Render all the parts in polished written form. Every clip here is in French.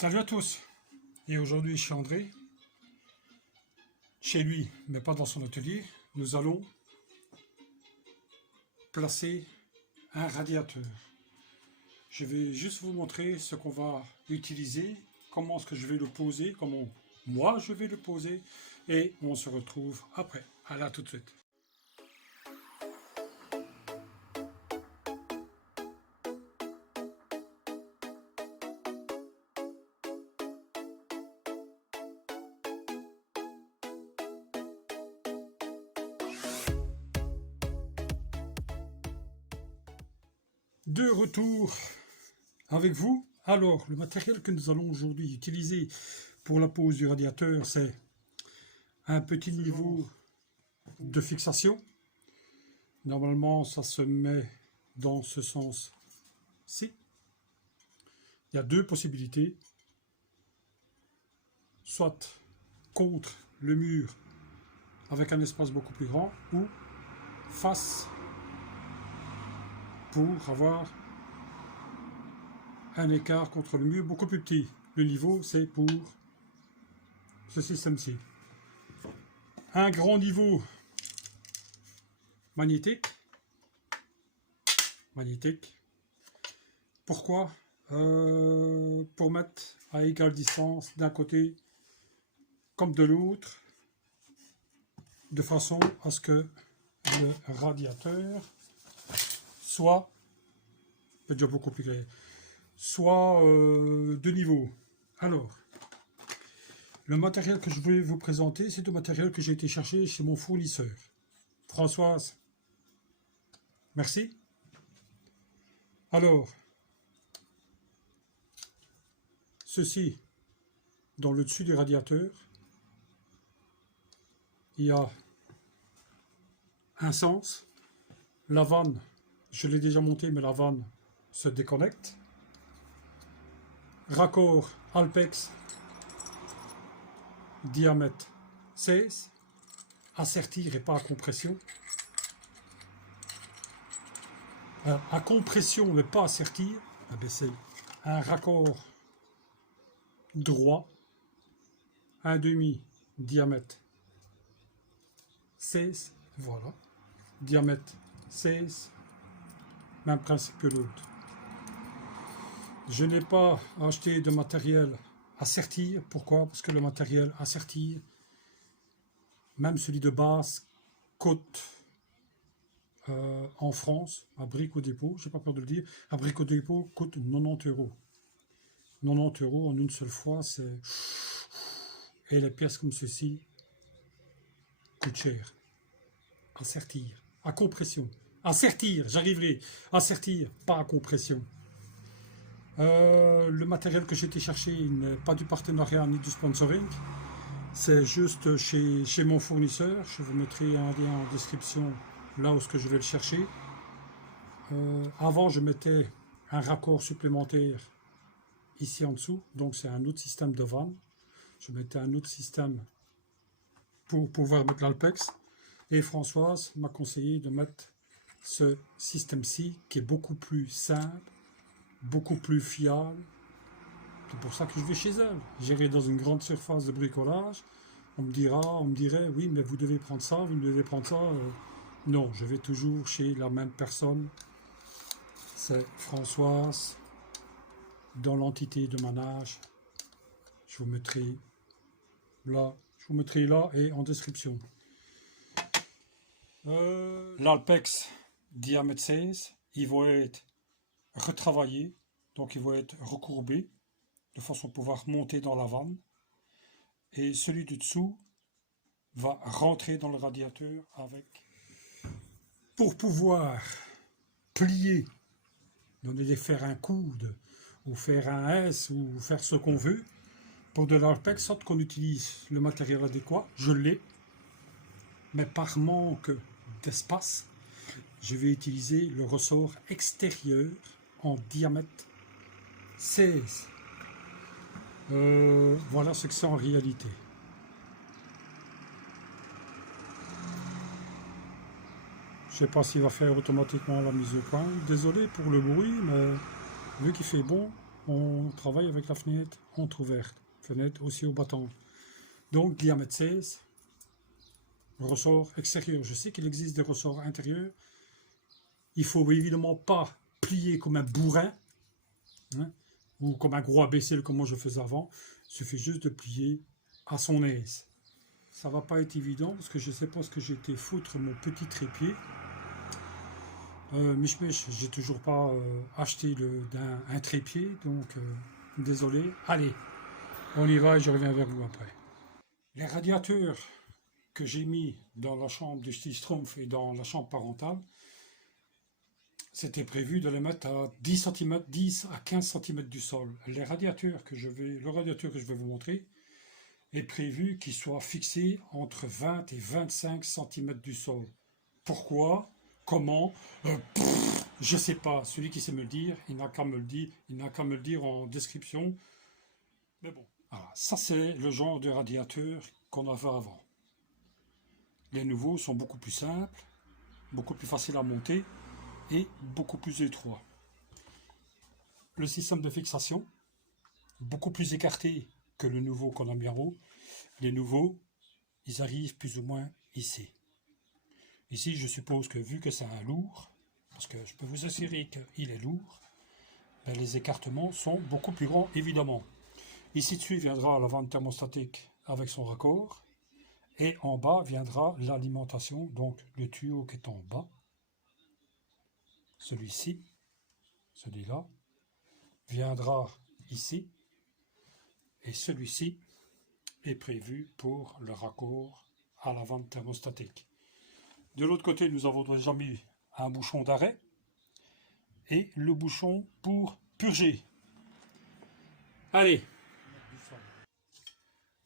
Salut à tous, et aujourd'hui chez André, chez lui, mais pas dans son atelier, nous allons placer un radiateur. Je vais juste vous montrer ce qu'on va utiliser, comment est-ce que je vais le poser, comment moi je vais le poser, et on se retrouve après. À là tout de suite. De retour avec vous. Alors, le matériel que nous allons aujourd'hui utiliser pour la pose du radiateur, c'est un petit niveau de fixation. Normalement, ça se met dans ce sens-ci. Il y a deux possibilités. Soit contre le mur avec un espace beaucoup plus grand, ou face pour avoir un écart contre le mur beaucoup plus petit. Le niveau, c'est pour ce système-ci. Un grand niveau magnétique. Pourquoi? Pour mettre à égale distance d'un côté comme de l'autre, de façon à ce que le radiateur soit, peut dire beaucoup plus clair, soit de niveau. Alors, le matériel que je vais vous présenter, c'est le matériel que j'ai été chercher chez mon fournisseur. Françoise, merci. Alors, ceci, dans le dessus du radiateur, il y a un sens. La vanne, je l'ai déjà montée, mais la vanne se déconnecte. Raccord Alpex, diamètre 16, à sertir et pas à compression. À compression mais pas à sertir, c'est un raccord droit, 1,5 diamètre 16, voilà, diamètre 16, même principe que l'autre. Je n'ai pas acheté de matériel à sertir. Pourquoi? Parce que le matériel à sertir, même celui de base, coûte en France, à Brico Dépôt, j'ai pas peur de le dire, à Brico Dépôt coûte 90 €. 90 € en une seule fois, c'est... Et les pièces comme ceci coûtent cher. À sertir, à compression. À sertir, j'arriverai. À sertir, pas à compression. Le matériel que j'ai été chercher n'est pas du partenariat ni du sponsoring. C'est juste chez mon fournisseur. Je vous mettrai un lien en description là où je vais le chercher. Avant, je mettais un raccord supplémentaire ici en dessous. Donc, c'est un autre système de vanne. Je mettais un autre système pour pouvoir mettre l'Alpex. Et Françoise m'a conseillé de mettre ce système-ci qui est beaucoup plus simple, beaucoup plus fiable. C'est pour ça que je vais chez elle. J'irai dans une grande surface de bricolage. On me dirait, oui, mais vous devez prendre ça, vous devez prendre ça. Non, je vais toujours chez la même personne. C'est Françoise, dans l'entité de manage. Je vous mettrai là et en description. L'Alpex diamètre 16, il va être retravaillé, donc il va être recourbé de façon à pouvoir monter dans la vanne, et celui du dessous va rentrer dans le radiateur avec, pour pouvoir plier, donner faire un coude ou faire un S ou faire ce qu'on veut. Pour de l'Alpex, soit qu'on utilise le matériel adéquat, je l'ai, mais par manque d'espace, je vais utiliser le ressort extérieur en diamètre 16. Voilà ce que c'est en réalité. Je ne sais pas s'il va faire automatiquement la mise au point. Désolé pour le bruit, mais vu qu'il fait bon, on travaille avec la fenêtre entrouverte, fenêtre aussi au battant. Donc diamètre 16, ressort extérieur. Je sais qu'il existe des ressorts intérieurs. Il ne faut évidemment pas plier comme un bourrin, hein, ou comme un gros imbécile comme moi je faisais avant. Il suffit juste de plier à son aise. Ça va pas être évident parce que je sais pas ce que j'ai été foutre mon petit trépied. J'ai toujours pas acheté un trépied, donc désolé. Allez, on y va et je reviens vers vous après. Les radiateurs que j'ai mis dans la chambre du Schtroumpf et dans la chambre parentale, c'était prévu de les mettre à 10 cm, 10 à 15 cm du sol. Le radiateur que je vais vous montrer est prévu qu'il soit fixé entre 20 et 25 cm du sol. Pourquoi? Comment? Je sais pas. Celui qui sait me le dire, il n'a qu'à me le dire en description. Mais bon, voilà. Ça c'est le genre de radiateur qu'on avait avant. Les nouveaux sont beaucoup plus simples, beaucoup plus faciles à monter et beaucoup plus étroits. Le système de fixation, beaucoup plus écarté que le nouveau qu'on a mis en haut. Les nouveaux, ils arrivent plus ou moins ici. Ici, je suppose que vu que c'est un lourd, parce que je peux vous assurer qu'il est lourd, ben les écartements sont beaucoup plus grands, évidemment. Ici dessus viendra la vanne thermostatique avec son raccord, et en bas viendra l'alimentation, donc le tuyau qui est en bas, celui-ci, celui-là, viendra ici, et celui-ci est prévu pour le raccord à la vanne thermostatique. De l'autre côté, nous avons déjà mis un bouchon d'arrêt et le bouchon pour purger. Allez.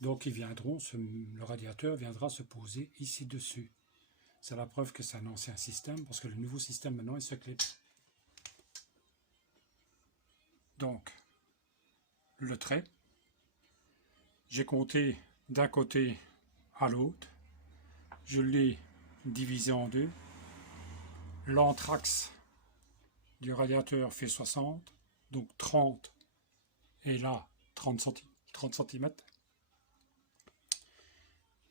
Donc le radiateur viendra se poser ici dessus. C'est la preuve que c'est un ancien système, parce que le nouveau système maintenant il se clip. Donc, le trait, j'ai compté d'un côté à l'autre, je l'ai divisé en deux. L'anthrax du radiateur fait 60, donc 30, et là 30 cm.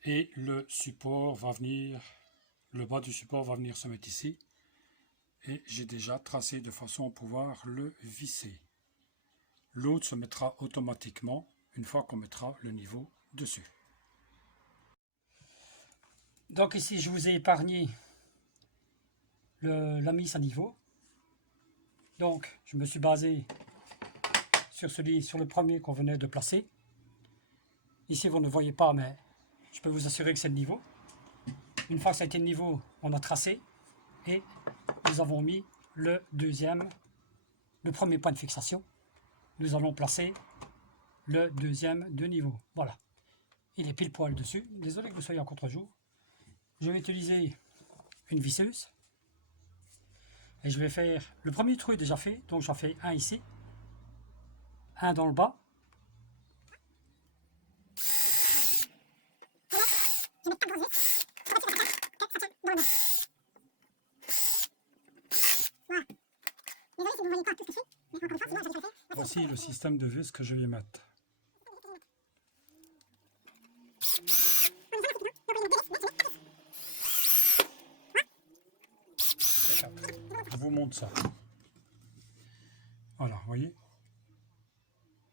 Et le support va venir, le bas du support va venir se mettre ici. Et j'ai déjà tracé de façon à pouvoir le visser. L'autre se mettra automatiquement une fois qu'on mettra le niveau dessus. Donc ici, je vous ai épargné la mise à niveau. Donc, je me suis basé sur le premier qu'on venait de placer. Ici, vous ne voyez pas, mais je peux vous assurer que c'est le niveau. Une fois que ça a été le niveau, on a tracé et nous avons mis le premier point de fixation. Nous allons placer le deuxième de niveau. Voilà. Il est pile poil dessus. Désolé que vous soyez en contre-jour. Je vais utiliser une visseuse. Et je vais faire... Le premier trou est déjà fait, donc j'en fais un ici. Un dans le bas. Voici le système de vis que je vais mettre. Je vous montre ça. Voilà, vous voyez.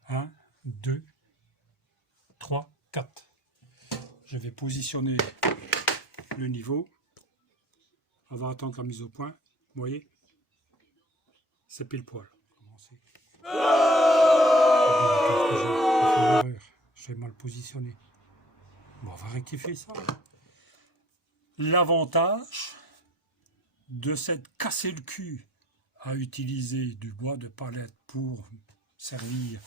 1, 2, 3, 4. Je vais positionner le niveau. On va attendre la mise au point. Vous voyez, c'est pile poil. J'ai mal positionné. Bon, on va rectifier ça. L'avantage de s'être cassé le cul à utiliser du bois de palette pour servir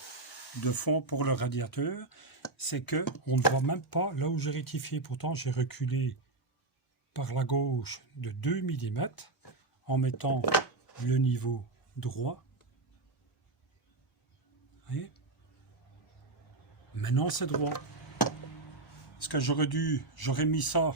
de fond pour le radiateur, c'est que on ne voit même pas là où j'ai rectifié. Pourtant, j'ai reculé par la gauche de 2 mm en mettant le niveau droit. Vous voyez? Maintenant, c'est droit. Parce que j'aurais mis ça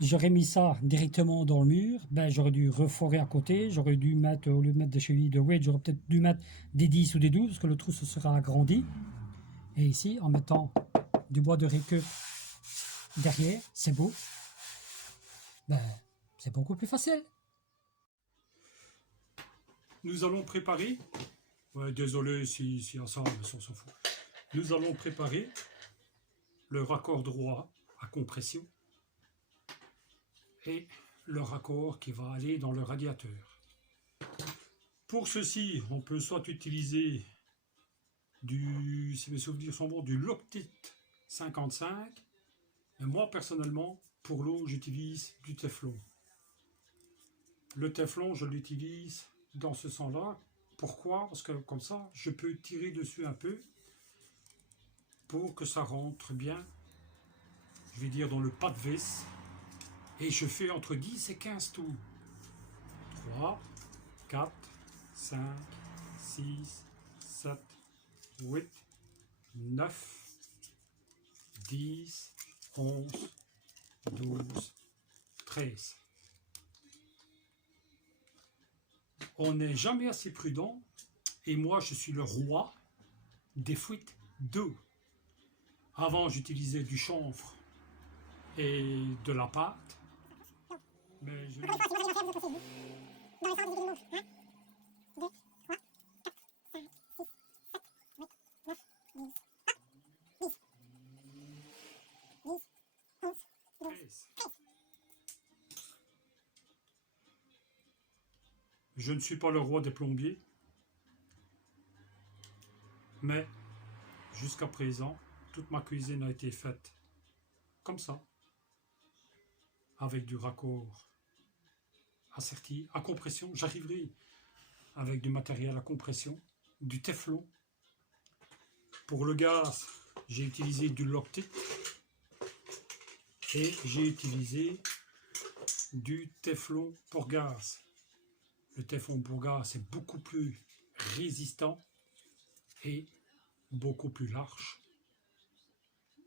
j'aurais mis ça directement dans le mur, ben j'aurais dû reforer à côté, j'aurais dû mettre, au lieu de mettre des chevilles de weight, j'aurais peut-être dû mettre des 10 ou des 12 parce que le trou se sera agrandi. Et ici, en mettant du bois de récup derrière, c'est beau, ben c'est beaucoup plus facile. Nous allons préparer, ouais, désolé si ensemble, on s'en fout. Nous allons préparer le raccord droit à compression et le raccord qui va aller dans le radiateur. Pour ceci, on peut soit utiliser si mes souvenirs sont bons, du Loctite 55, mais moi personnellement, pour l'eau, j'utilise du Teflon. Le Teflon, je l'utilise dans ce sens-là. Pourquoi? Parce que comme ça, je peux tirer dessus un peu pour que ça rentre bien, je vais dire, dans le pas de vis. Et je fais entre 10 et 15 tours. 3, 4, 5, 6, 7, 8, 9, 10, 11, 12, 13. On n'est jamais assez prudent, et moi je suis le roi des fuites d'eau. Avant j'utilisais du chanvre et de la pâte, mais je... Je ne suis pas le roi des plombiers, mais jusqu'à présent, toute ma cuisine a été faite comme ça, avec du raccord asserti, à compression. J'arriverai avec du matériel à compression, du Teflon. Pour le gaz, j'ai utilisé du Loctite et j'ai utilisé du Teflon pour gaz. Le Teflon pour gaz est beaucoup plus résistant et beaucoup plus large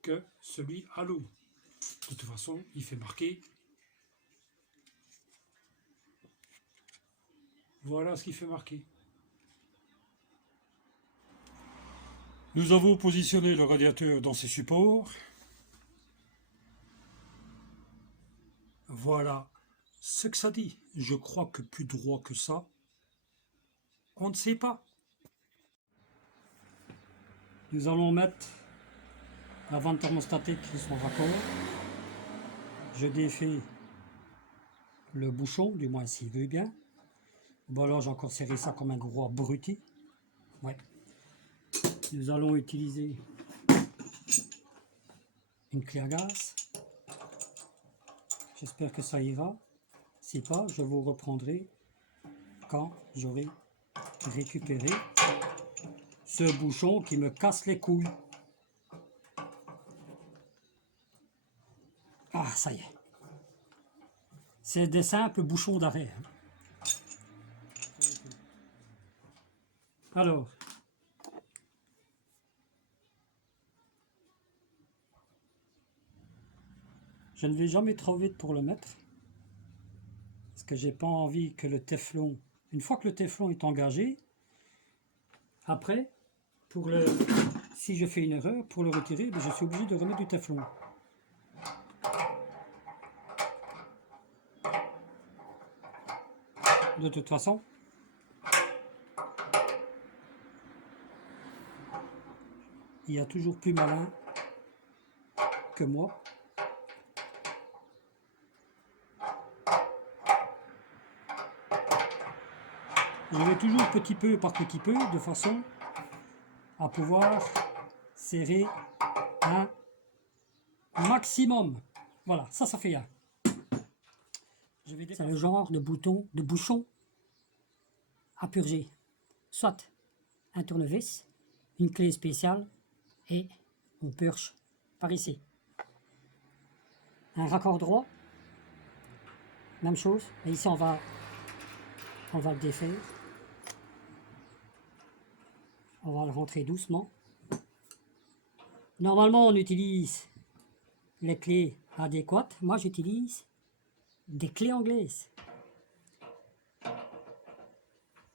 que celui à l'eau. De toute façon, il fait marquer. Voilà ce qu'il fait marquer. Nous avons positionné le radiateur dans ses supports. Voilà ce que ça dit. Je crois que plus droit que ça, on ne sait pas. Nous allons mettre la vente thermostatique qui sont raccord. Je défais le bouchon, du moins s'il veut bien. Bon alors j'ai encore serré ça comme un gros abruti. Ouais. Nous allons utiliser une clé à gaz. J'espère que ça ira. Si pas, je vous reprendrai quand j'aurai récupéré ce bouchon qui me casse les couilles. Ah, ça y est. C'est des simples bouchons d'arrêt. Alors, je ne vais jamais trop vite pour le mettre. Parce que j'ai pas envie que le téflon, une fois que le téflon est engagé, après, si je fais une erreur, pour le retirer, je suis obligé de remettre du téflon. De toute façon, il y a toujours plus malin que moi. Je vais toujours petit peu par petit peu, de façon à pouvoir serrer un maximum. Voilà, ça fait un. C'est le genre de bouchon à purger. Soit un tournevis, une clé spéciale et on purge par ici. Un raccord droit, même chose. Et ici on va le défaire. On va le rentrer doucement. Normalement on utilise les clés adéquates. Moi j'utilise des clés anglaises.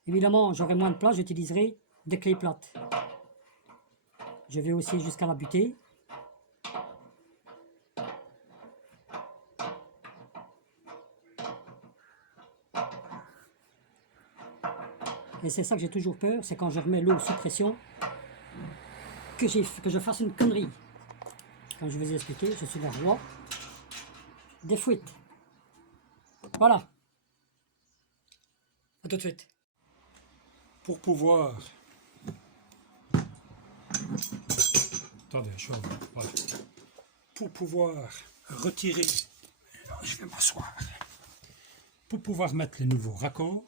Évidemment, j'aurai moins de place, j'utiliserai des clés plates. Je vais aussi jusqu'à la butée. Et c'est ça que j'ai toujours peur, c'est quand je remets l'eau sous pression, que je fasse une connerie. Comme je vous ai expliqué, je suis le roi des fuites. Voilà. À tout de suite. Pour pouvoir... Attendez, voilà. Pour pouvoir retirer... Je vais m'asseoir. Pour pouvoir mettre les nouveaux raccords,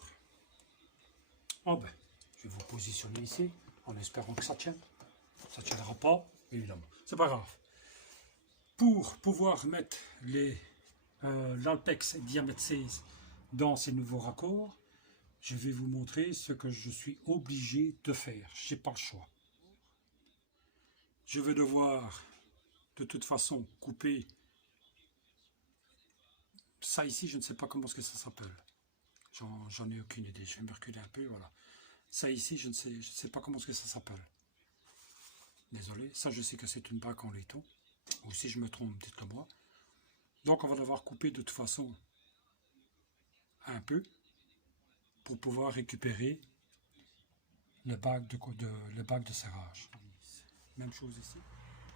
oh ben, je vais vous positionner ici, en espérant que ça tienne. Ça ne tiendra pas, évidemment. C'est pas grave. Pour pouvoir mettre l'Alpex diamètre 16 dans ces nouveaux raccords, je vais vous montrer ce que je suis obligé de faire. Je n'ai pas le choix. Je vais devoir, de toute façon, couper ça ici. Je ne sais pas comment ça s'appelle. J'en ai aucune idée. Je vais me reculer un peu. Voilà. Ça ici, je ne sais pas comment ça s'appelle. Désolé. Ça, je sais que c'est une bague en laiton. Ou si je me trompe, dites-le moi. Donc, on va devoir couper de toute façon un peu pour pouvoir récupérer le bague de serrage. Même chose ici.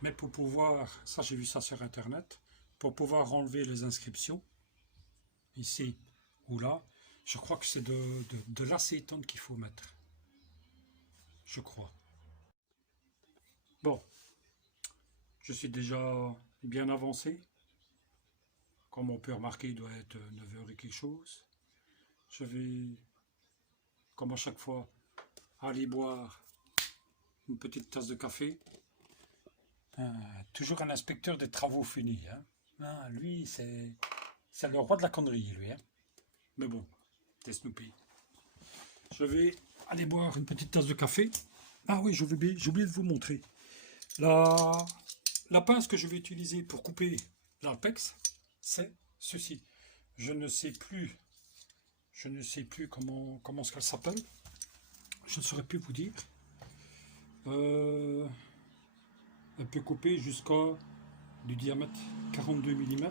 Mais pour pouvoir, ça j'ai vu ça sur internet, pour pouvoir enlever les inscriptions, ici ou là, je crois que c'est de l'acétone qu'il faut mettre. Je crois. Bon, je suis déjà bien avancé. Comme on peut remarquer, il doit être 9h et quelque chose. Je vais, comme à chaque fois, aller boire une petite tasse de café. Toujours un inspecteur des travaux finis. Hein. Lui, c'est le roi de la connerie, lui. Hein. Mais bon, c'est Snoopy. Je vais aller boire une petite tasse de café. Ah oui, j'ai oublié de vous montrer. La pince que je vais utiliser pour couper l'Alpex, c'est ceci. Je ne sais plus comment ce qu'elle s'appelle. Je ne saurais plus vous dire. Elle peut couper jusqu'à du diamètre 42 mm.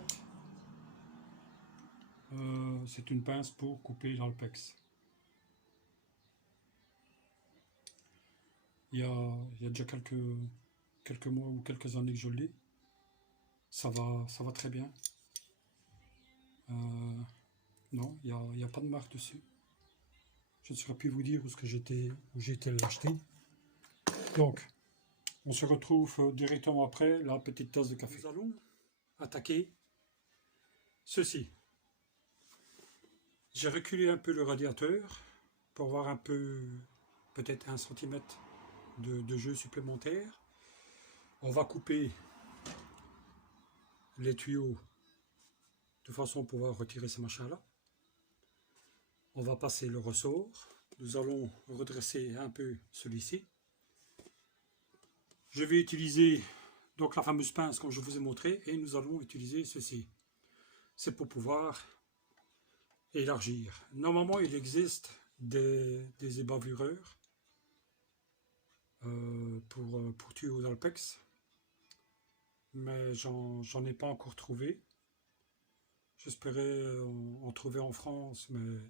C'est une pince pour couper l'Alpex. Il y a déjà quelques mois ou quelques années que je l'ai. Ça va très bien. Non, il n'y a pas de marque dessus. Je ne saurais plus vous dire où j'ai été l'acheter. Donc, on se retrouve directement après la petite tasse de café. Nous allons attaquer ceci. J'ai reculé un peu le radiateur pour avoir un peu, peut-être 1 cm de jeu supplémentaire. On va couper les tuyaux de façon à pouvoir retirer ces machins-là. On va passer le ressort. Nous allons redresser un peu celui-ci. Je vais utiliser donc la fameuse pince comme je vous ai montré et nous allons utiliser ceci. C'est pour pouvoir élargir. Normalement, il existe des ébavureurs pour tuyaux d'Alpex, mais j'en ai pas encore trouvé. J'espérais en trouver en France, mais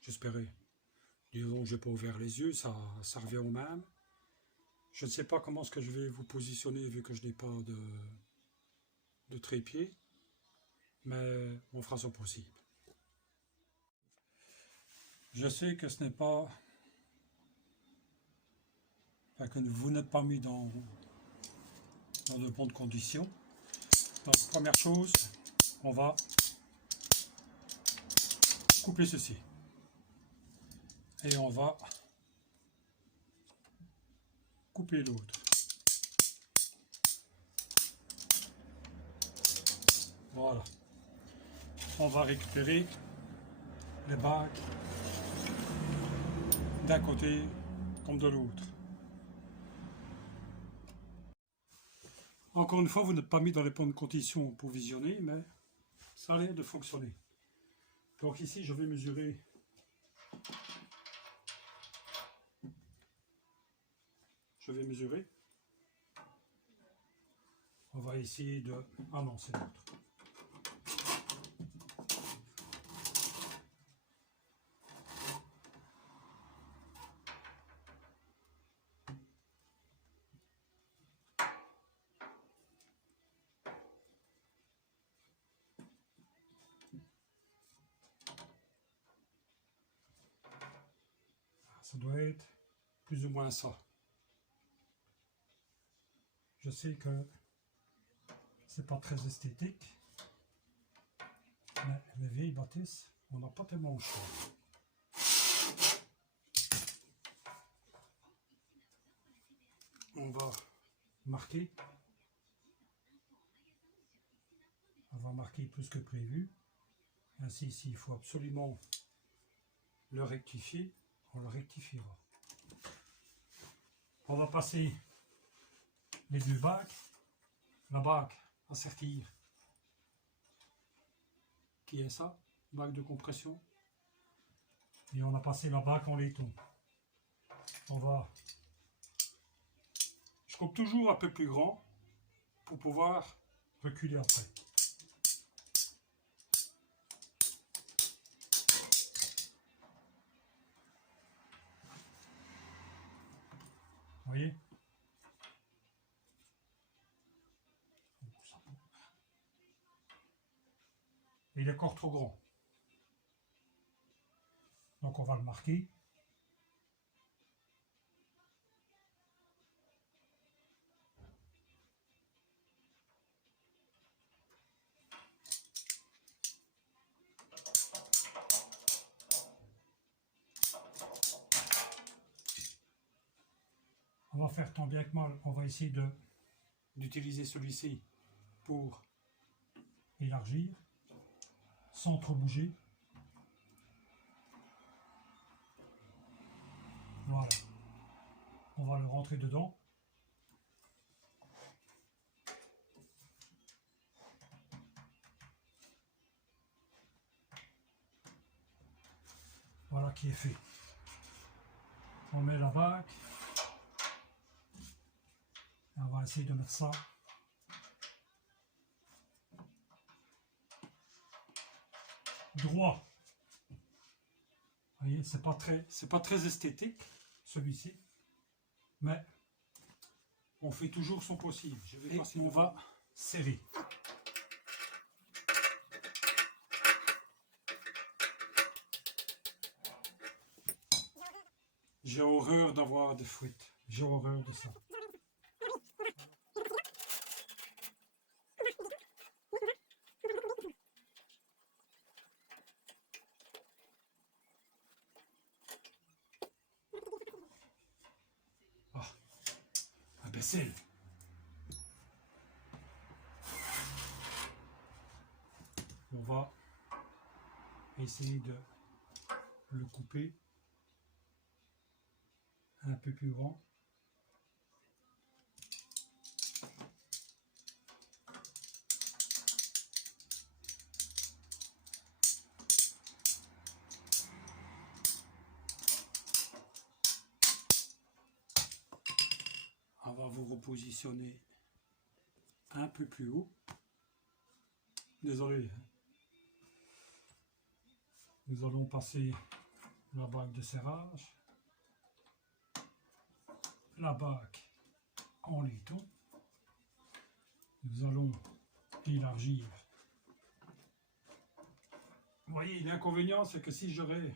j'espérais. Disons que j'ai pas ouvert les yeux, ça revient au même. Je ne sais pas comment est-ce que je vais vous positionner vu que je n'ai pas de trépied, mais on fera son possible. Je sais que ce n'est pas... Enfin, que vous n'êtes pas mis dans de bonnes conditions. Donc, première chose, on va couper ceci. Et on va couper l'autre. Voilà. On va récupérer les bagues d'un côté comme de l'autre. Encore une fois, vous n'êtes pas mis dans les bonnes conditions pour visionner, mais ça a l'air de fonctionner. Donc ici, je vais mesurer. On va essayer de... Ah non, c'est l'autre. Ça doit être plus ou moins ça. Je sais que c'est pas très esthétique, mais les vieilles bâtisses, on n'a pas tellement le choix. On va marquer. On va marquer plus que prévu. Ainsi, s'il faut absolument le rectifier, on le rectifiera. On va passer les deux bacs. La bac à sertir, qui est ça, bac de compression. Et on a passé la bac en laiton. Je coupe toujours un peu plus grand pour pouvoir reculer après. Vous voyez? Il est encore trop grand. Donc on va le marquer. On va faire tant bien que mal, on va essayer d'utiliser celui-ci pour élargir, sans trop bouger. Voilà. On va le rentrer dedans. Voilà qui est fait. On met la bac. On va essayer de mettre ça droit. Vous voyez, c'est pas très esthétique celui-ci, mais on fait toujours son possible. Et on va serrer. J'ai horreur d'avoir des fuites. J'ai horreur de ça. Ah, imbécile. On va essayer de le couper un peu plus grand. On va vous repositionner un peu plus haut. Désolé. Nous allons passer la bague de serrage, la bague en laiton. Nous allons élargir. Vous voyez, l'inconvénient, c'est que si j'aurais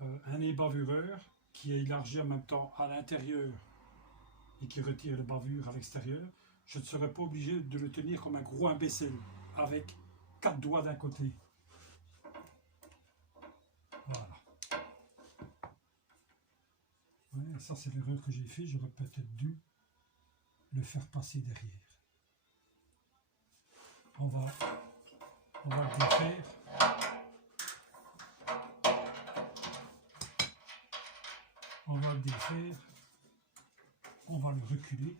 un nez bavureur qui est élargi en même temps à l'intérieur et qui retire les bavures à l'extérieur, je ne serais pas obligé de le tenir comme un gros imbécile avec 4 doigts d'un côté. Voilà. Ouais, ça c'est l'erreur que j'ai fait, j'aurais peut-être dû le faire passer derrière. On va le défaire. On va le défaire. On va le reculer,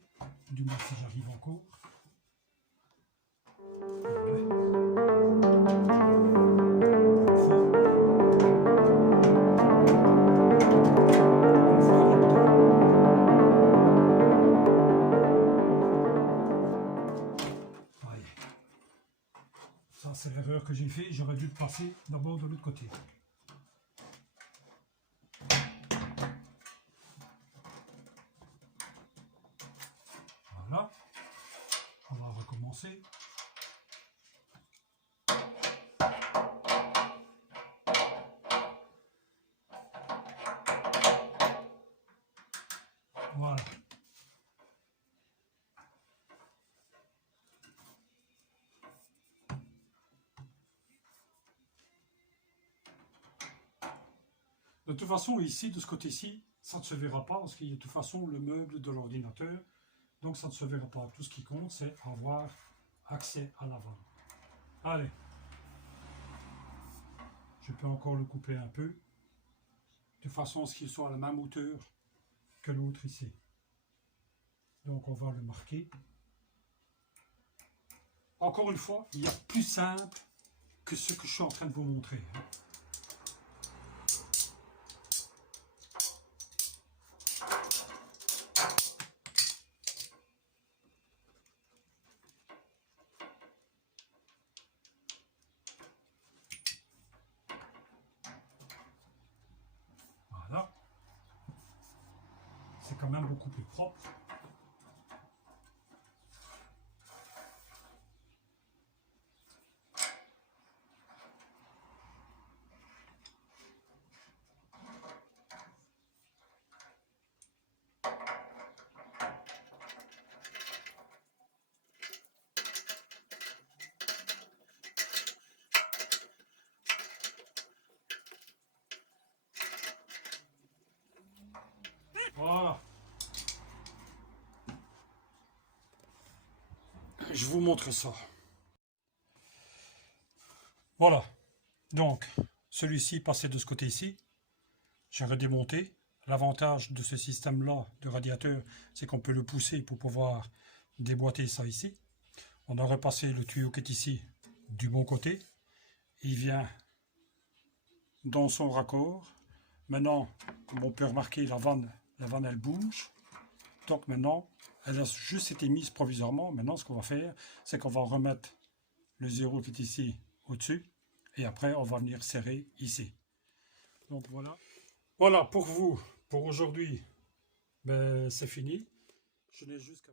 du moins si j'arrive encore. Ouais. passer d'abord de l'autre côté. Voilà, on va recommencer. Voilà. De toute façon, ici, de ce côté-ci, ça ne se verra pas parce qu'il y a de toute façon le meuble de l'ordinateur. Donc ça ne se verra pas. Tout ce qui compte, c'est avoir accès à l'avant. Allez. Je peux encore le couper un peu. De façon à ce qu'il soit à la même hauteur que l'autre ici. Donc on va le marquer. Encore une fois, il y a plus simple que ce que je suis en train de vous montrer. Voilà. C'est quand même beaucoup plus propre. Voilà. Je vous montre ça. Voilà. Donc, celui-ci passait de ce côté-ci. J'ai redémonté. L'avantage de ce système-là de radiateur, c'est qu'on peut le pousser pour pouvoir déboîter ça ici. On a repassé le tuyau qui est ici du bon côté. Il vient dans son raccord. Maintenant, comme on peut remarquer, la vanne elle bouge. Donc maintenant, elle a juste été mise provisoirement. Maintenant, ce qu'on va faire, c'est qu'on va remettre le zéro qui est ici au-dessus. Et après, on va venir serrer ici. Donc voilà. Voilà pour vous, pour aujourd'hui, ben, c'est fini. Je n'ai juste qu'à...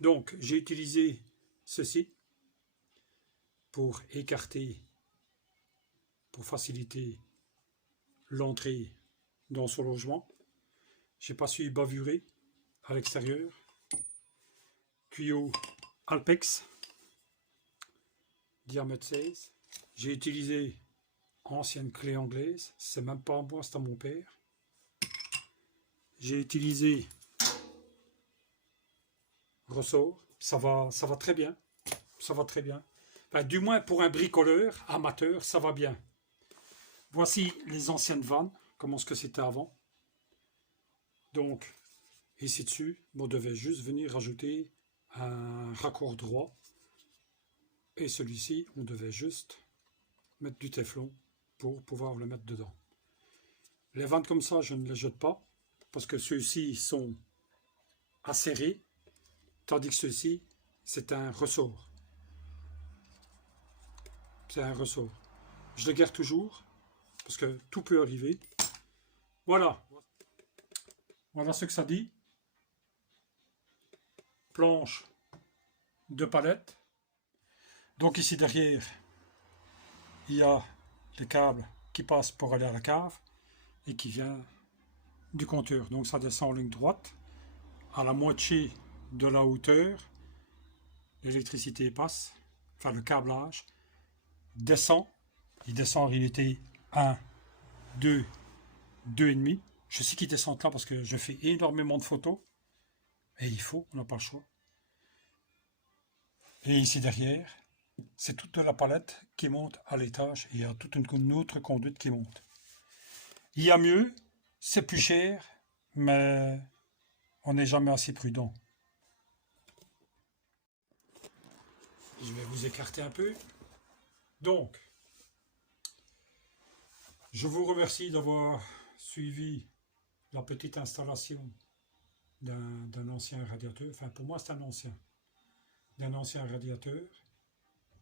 Donc, j'ai utilisé ceci pour écarter, pour faciliter l'entrée dans son logement. J'ai pas su bavurer à l'extérieur. Tuyau Alpex, diamètre 16. J'ai utilisé ancienne clé anglaise, c'est même pas à moi, c'est à mon père. J'ai utilisé ressort, ça va très bien, ça va très bien. Enfin, du moins pour un bricoleur amateur, ça va bien. Voici les anciennes vannes, comment ce que c'était avant. Donc, ici dessus, on devait juste venir rajouter un raccord droit. Et celui-ci, on devait juste mettre du téflon pour pouvoir le mettre dedans. Les vannes comme ça, je ne les jette pas, parce que ceux-ci sont acérés, tandis que ceux-ci, c'est un ressort. C'est un ressort. Je le garde toujours, parce que tout peut arriver. Voilà. Voilà ce que ça dit. Planche de palette. Donc ici derrière, il y a les câbles qui passent pour aller à la cave et qui vient du compteur. Donc ça descend en ligne droite. À la moitié de la hauteur, l'électricité passe, enfin le câblage descend. Il descend en réalité 1, 2, 2,5. Je sais qu'il descend là parce que je fais énormément de photos. Et il faut, on n'a pas le choix. Et ici derrière, c'est toute la palette qui monte à l'étage. Il y a toute une autre conduite qui monte. Il y a mieux, c'est plus cher, mais on n'est jamais assez prudent. Je vais vous écarter un peu. Donc, je vous remercie d'avoir suivi la petite installation d'un ancien radiateur. Enfin, pour moi, c'est un ancien. d'un ancien radiateur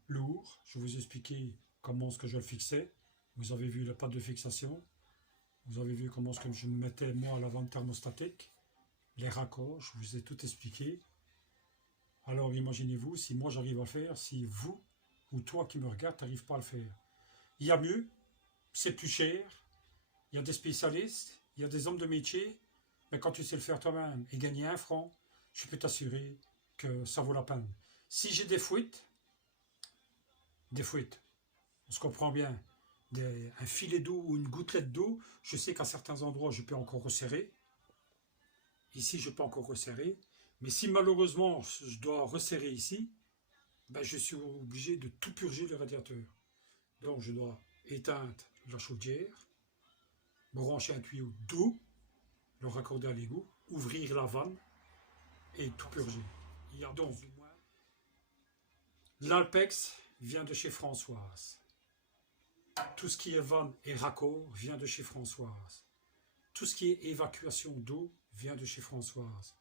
lourd. Je vous ai expliqué comment est-ce que je le fixais. Vous avez vu la patte de fixation. Vous avez vu comment est-ce que je me mettais moi à la vente thermostatique. Les raccords, je vous ai tout expliqué. Alors imaginez-vous si moi j'arrive à le faire, si vous ou toi qui me regarde n'arrive pas à le faire. Il y a mieux, c'est plus cher, il y a des spécialistes, il y a des hommes de métier, mais quand tu sais le faire toi-même et gagner 1 franc, je peux t'assurer que ça vaut la peine. Si j'ai des fuites, on se comprend bien, un filet d'eau ou une gouttelette d'eau, je sais qu'à certains endroits je peux encore resserrer. Ici je peux encore resserrer, mais si malheureusement je dois resserrer ici, ben, je suis obligé de tout purger le radiateur. Donc je dois éteindre la chaudière, brancher un tuyau d'eau, le raccorder à l'égout, ouvrir la vanne et tout purger. Il y a donc l'Alpex vient de chez Françoise. Tout ce qui est vanne et raccord vient de chez Françoise. Tout ce qui est évacuation d'eau vient de chez Françoise.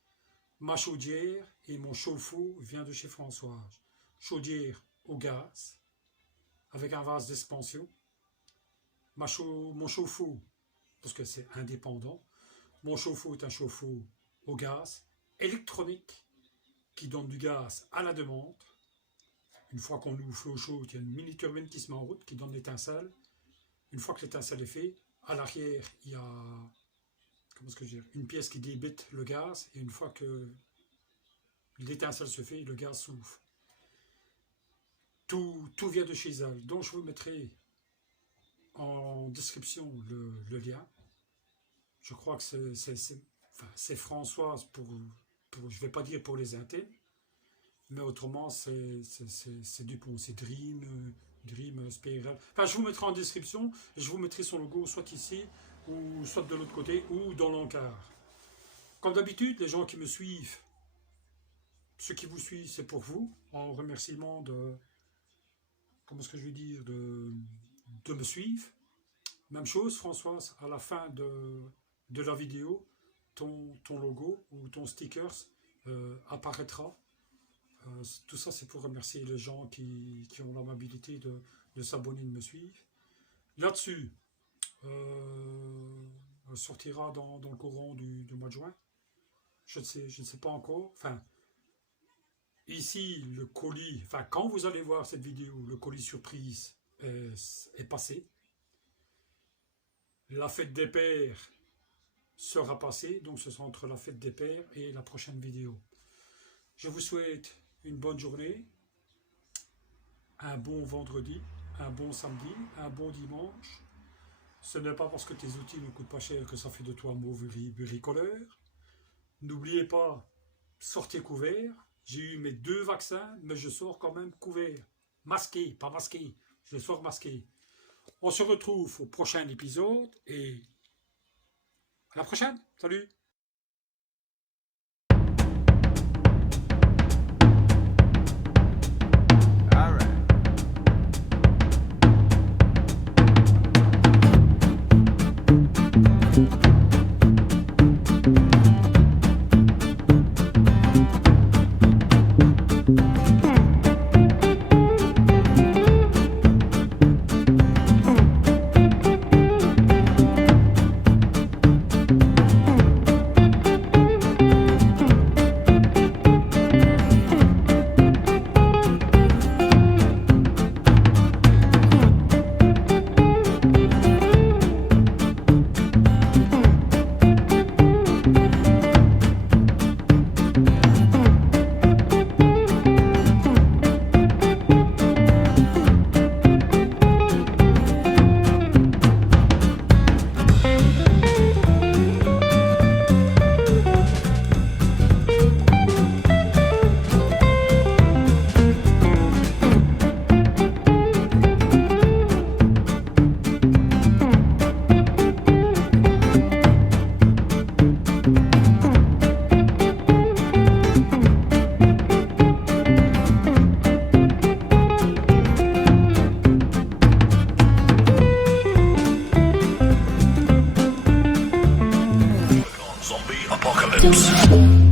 Ma chaudière et mon chauffe-eau vient de chez Françoise. Chaudière au gaz, avec un vase d'expansion. Mon chauffe-eau, parce que c'est indépendant, mon chauffe-eau est un chauffe-eau au gaz, électronique, qui donne du gaz à la demande. Une fois qu'on ouvre l'eau chaude, il y a une mini turbine qui se met en route, qui donne l'étincelle. Une fois que l'étincelle est faite, à l'arrière, il y a une pièce qui débite le gaz, et une fois que l'étincelle se fait, le gaz s'ouvre. Tout vient de chez elle. Donc je vous mettrai en description le lien. Je crois que c'est Françoise je ne vais pas dire pour les intimes, mais autrement c'est Dupont, c'est Dream, SPRL. Enfin, je vous mettrai en description et je vous mettrai son logo soit ici ou soit de l'autre côté ou dans l'encart. Comme d'habitude, les gens qui me suivent, ceux qui vous suivent, c'est pour vous, en remerciement de, comment est-ce que je vais dire, de me suivre. Même chose, Françoise, à la fin de la vidéo, ton logo ou ton stickers apparaîtra. Tout ça, c'est pour remercier les gens qui ont l'amabilité de s'abonner, de me suivre. Là-dessus, sortira dans le courant du mois de juin. Je ne sais pas encore. Enfin, ici, le colis, enfin, quand vous allez voir cette vidéo, le colis surprise est passé. La fête des pères sera passée, donc ce sera entre la fête des pères et la prochaine vidéo. Je vous souhaite une bonne journée, un bon vendredi, un bon samedi, un bon dimanche. Ce n'est pas parce que tes outils ne coûtent pas cher que ça fait de toi un mauvais bricoleur. N'oubliez pas, sortez couvert. J'ai eu mes 2 vaccins, mais je sors quand même couvert. Masqué, pas masqué, je sors masqué. On se retrouve au prochain épisode et à la prochaine. Salut! Apocalypse.